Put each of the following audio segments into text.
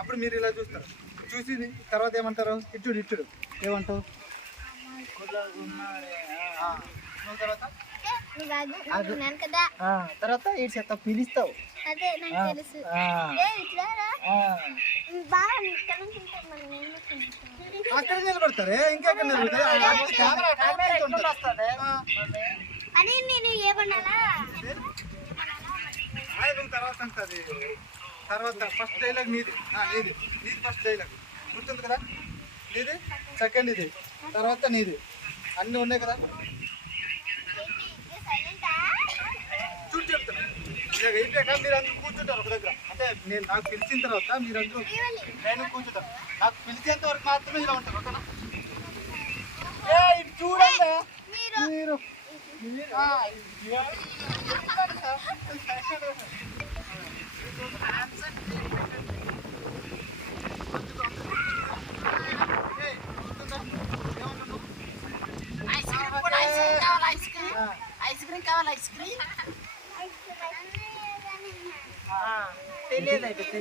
అప్పుడు మీరు ఇలా చూస్తారు. చూసి తర్వాత ఏమంటారు? ఇట్టుడు ఇట్టుడు ఏమంటావు? తర్వాత ఈ చెత్త పిలుస్తావు. అక్కడ నిలబడతారే, ఇంకెక్కడ నిలబడతారు? తర్వాత అంటది. తర్వాత ఫస్ట్ డైలాగ్ నీది, నీది నీది ఫస్ట్ డైలాగ్ గుర్తుంది కదా? నీది సెకండ్, ఇది తర్వాత నీది, అన్నీ ఉన్నాయి కదా? చూసి చెప్తాను. అయిపోయాక మీరు అందరూ కూర్చుంటారు ఒక దగ్గర. అంటే నేను నాకు పిలిచిన తర్వాత మీరు అందరూ నేను కూర్చుంటాను. నాకు పిలిచేంత వరకు మాత్రమే ఇలా ఉంటారు. ఓకేనా? ఇటు చూడండి మీరు.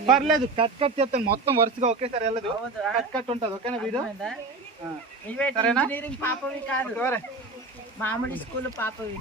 పర్లేదు, కట్ కట్ చెప్తాను. మొత్తం వరుసగా ఒకేసారి వెళ్ళదు, కట్ కట్ ఉంటుంది. ఓకేనా? వీడియో పాపవి కాదు, మామూలు స్కూల్ పాపవి.